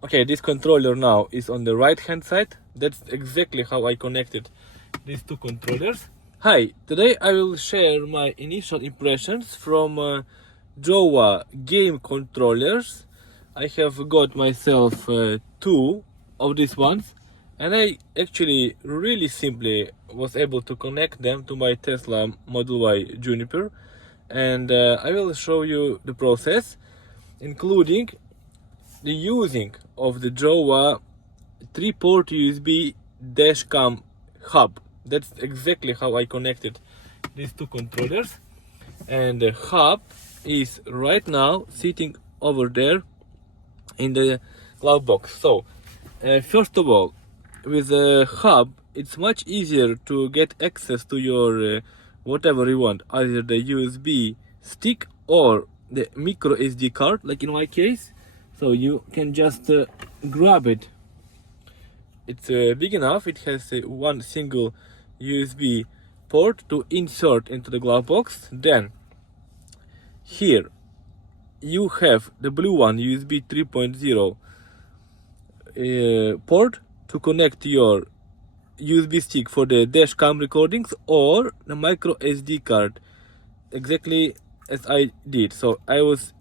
Okay, this controller now is on the right hand side. That's exactly how I connected these two controllers. Hi, today I will share my initial impressions from Jowua game controllers. I have got myself two of these ones, and I actually really simply was able to connect them to my Tesla Model Y Juniper, and I will show you the process, including the using of the Jowua 3-port USB dashcam hub. That's exactly how I connected these two controllers, and the hub is right now sitting over there in the glove box. So first of all, with the hub it's much easier to get access to your whatever you want, either the USB stick or the micro SD card, like in my case. So you can just grab it. It's big enough. It has one single USB port to insert into the glove box. Then here you have the blue one, USB 3.0 port to connect your USB stick for the dash cam recordings, or the micro SD card, exactly as I did. So I was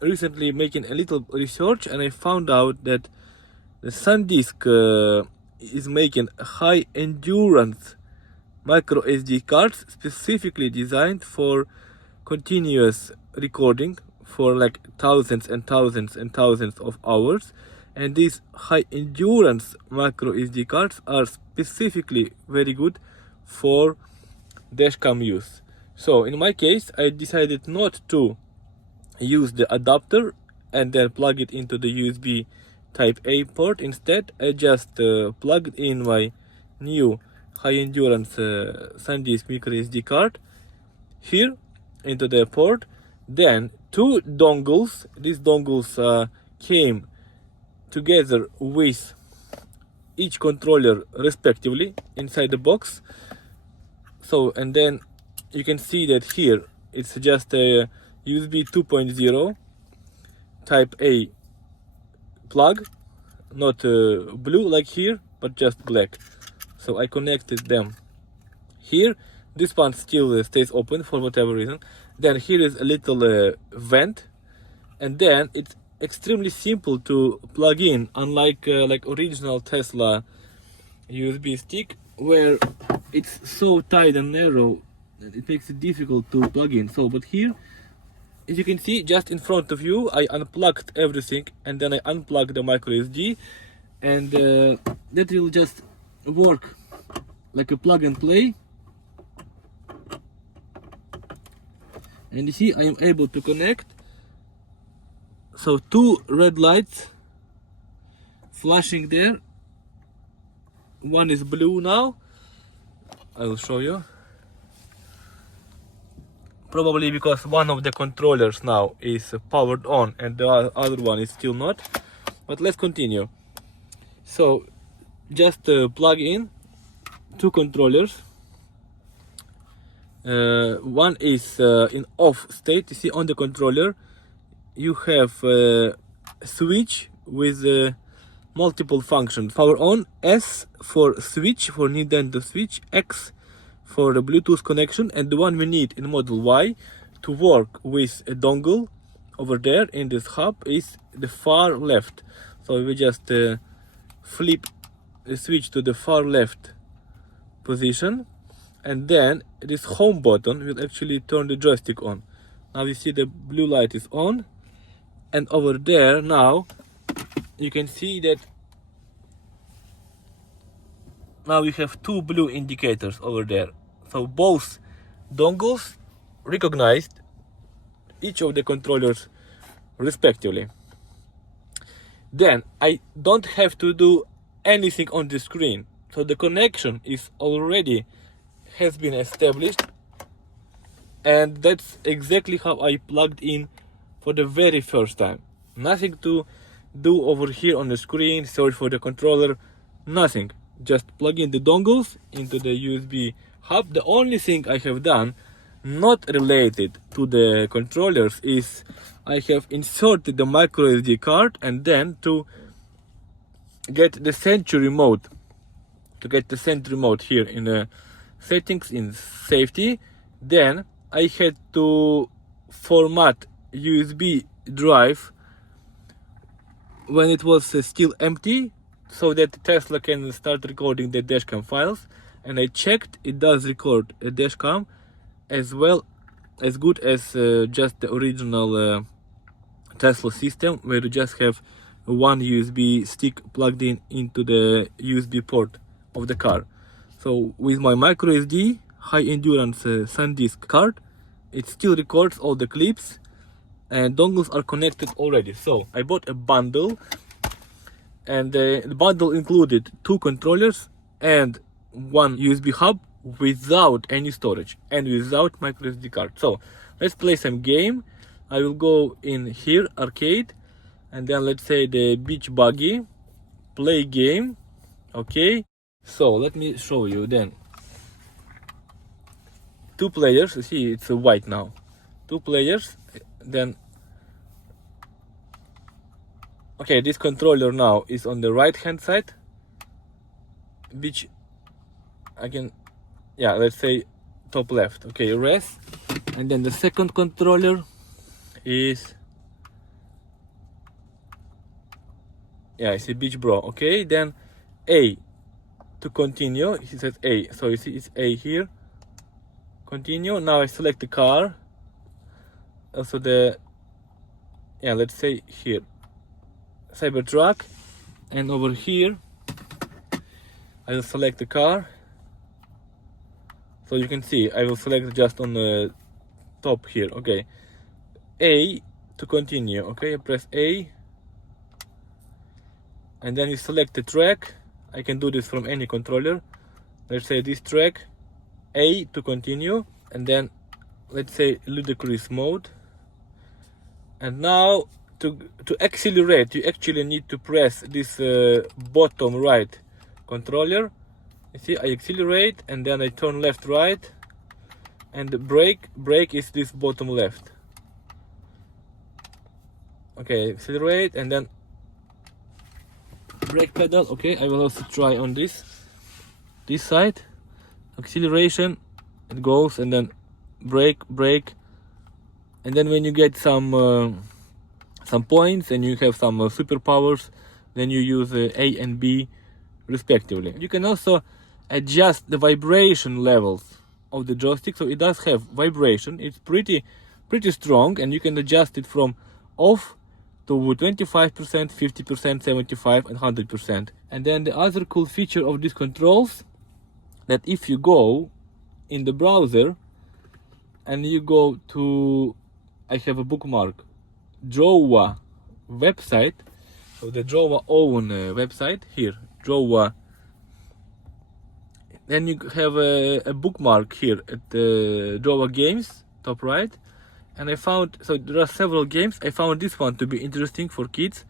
recently making a little research, and I found out that the SanDisk is making high endurance micro SD cards specifically designed for continuous recording for like thousands and thousands and thousands of hours. And these high endurance micro SD cards are specifically very good for dashcam use. So in my case, I decided not to use the adapter and then plug it into the USB type A port. Instead, I just plugged in my new high endurance SanDisk micro SD card here into the port. Then two dongles. These dongles came together with each controller respectively inside the box. So, and then you can see that here it's just a USB 2.0 type A plug, not blue like here, but just black. So I connected them here. This one still stays open for whatever reason. Then here is a little vent, and then it's extremely simple to plug in, unlike like original Tesla USB stick, where it's so tight and narrow that it makes it difficult to plug in. So, but here, as you can see, just in front of you, I unplugged everything, and then I unplugged the micro SD, and that will just work like a plug and play. And you see, I am able to connect. So two red lights flashing there. One is blue now. I will show you. Probably because one of the controllers now is powered on and the other one is still not. But let's continue. So just plug in two controllers. One is in off state. You see on the controller you have a switch with multiple functions. Power on, S for switch, for Nintendo Switch, X for the Bluetooth connection, and the one we need in Model Y to work with a dongle over there in this hub is the far left. So we just flip the switch to the far left position, and then this home button will actually turn the joystick on. Now you see the blue light is on, and over there now you can see that now we have two blue indicators over there. So both dongles recognized each of the controllers respectively. Then I don't have to do anything on the screen. So the connection is already has been established, and that's exactly how I plugged in for the very first time. Nothing to do over here on the screen, search for the controller, nothing. Just plug in the dongles into the USB hub. The only thing I have done, not related to the controllers, is I have inserted the micro SD card, and then to get the century mode. To get the century mode here in the settings in safety, then I had to format USB drive when it was still empty, so that Tesla can start recording the dashcam files. And I checked, it does record a dashcam as well, as good as just the original Tesla system, where you just have one USB stick plugged in into the USB port of the car. So with my micro SD high endurance SanDisk card, it still records all the clips, and dongles are connected already. So I bought a bundle, and the bundle included 2 controllers and 1 USB hub without any storage and without micro SD card. So let's play some game. I will go in here, arcade, and then let's say the beach buggy, play game. Okay, so let me show you then. 2 players, you see it's white now. 2 players, then okay, this controller now is on the right hand side, which I can, yeah, let's say top left. Okay, rest. And then the second controller is, yeah, I see beach bro. Okay, then A to continue. He says A, so you see it's A here. Continue. Now I select the car. Also the, yeah, let's say here Cybertruck, and over here I will select the car. So you can see I will select just on the top here. Okay, A to continue. Okay, I press A, and then you select the track. I can do this from any controller. Let's say this track. A to continue, and then let's say ludicrous mode. And now to accelerate, you actually need to press this bottom right controller. You see, I accelerate, and then I turn left right, and the brake is this bottom left. Okay, accelerate, and then brake pedal. Okay, I will also try on this side. Acceleration, it goes, and then brake, and then when you get some points and you have some superpowers, then you use A and B respectively. You can also adjust the vibration levels of the joystick, so it does have vibration. It's pretty strong, and you can adjust it from off to 25%, 50%, 75%, and 100%. And then the other cool feature of these controls, that if you go in the browser and you go to, I have a bookmark, Jowua website, so the Jowua own website here, Jowua. Then you have a bookmark here at the Jowua games, top right, and I found, so there are several games. I found this one to be interesting for kids.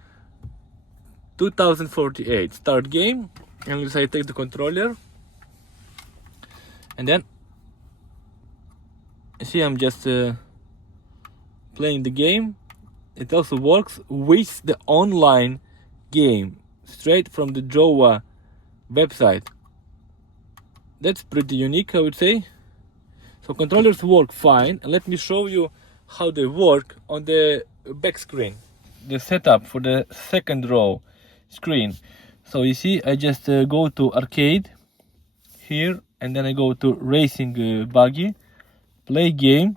2048, start game, and let's say I take the controller, and then see I'm just playing the game. It also works with the online game straight from the Jowua website. That's pretty unique, I would say. So controllers work fine, and let me show you how they work on the back screen. The setup for the second row screen. So you see, I just go to arcade here, and then I go to racing buggy, play game,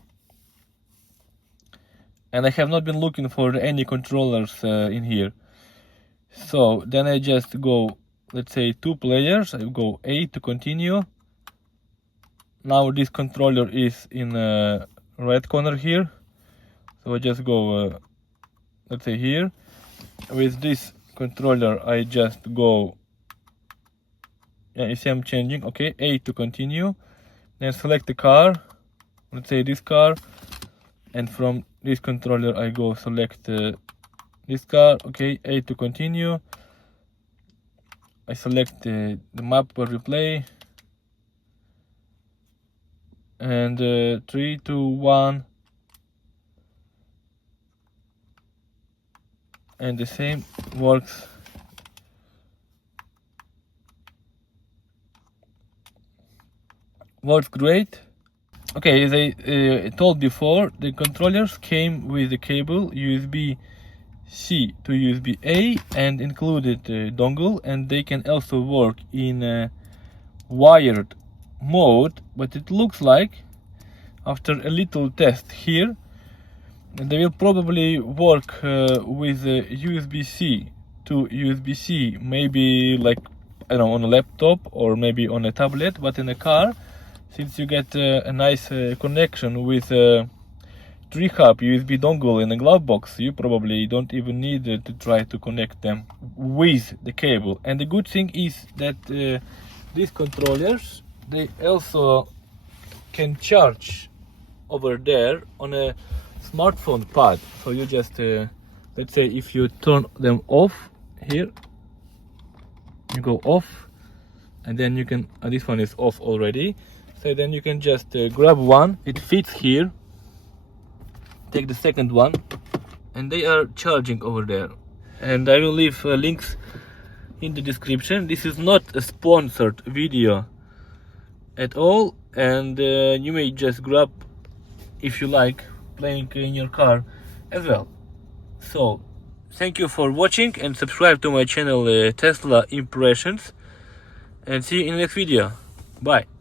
and I have not been looking for any controllers in here. So then I just go, let's say 2 players, I go A to continue. Now this controller is in right corner here, so I just go let's say here. With this controller I just go, yeah, you see I'm changing. Okay, A to continue, then select the car, let's say this car, and from this controller I go select this car. Okay, A to continue, I select the map where we play, and 3, 2, 1, and the same works works great. Okay, as I told before, the controllers came with the cable USB-C to USB-A and included dongle, and they can also work in wired mode, but it looks like after a little test here they will probably work with USB-C to USB-C, maybe like, I don't know, on a laptop or maybe on a tablet, but in a car, since you get a nice connection with 3-hub USB dongle in a glove box, you probably don't even need to try to connect them with the cable. And the good thing is that these controllers, they also can charge over there on a smartphone pad. So you just let's say if you turn them off here, you go off, and then you can this one is off already, so then you can just grab one, it fits here, take the second one, and they are charging over there. And I will leave links in the description. This is not a sponsored video at all, and you may just grab if you like playing in your car as well. So thank you for watching, and subscribe to my channel Tesla Impressions, and see you in the next video. Bye.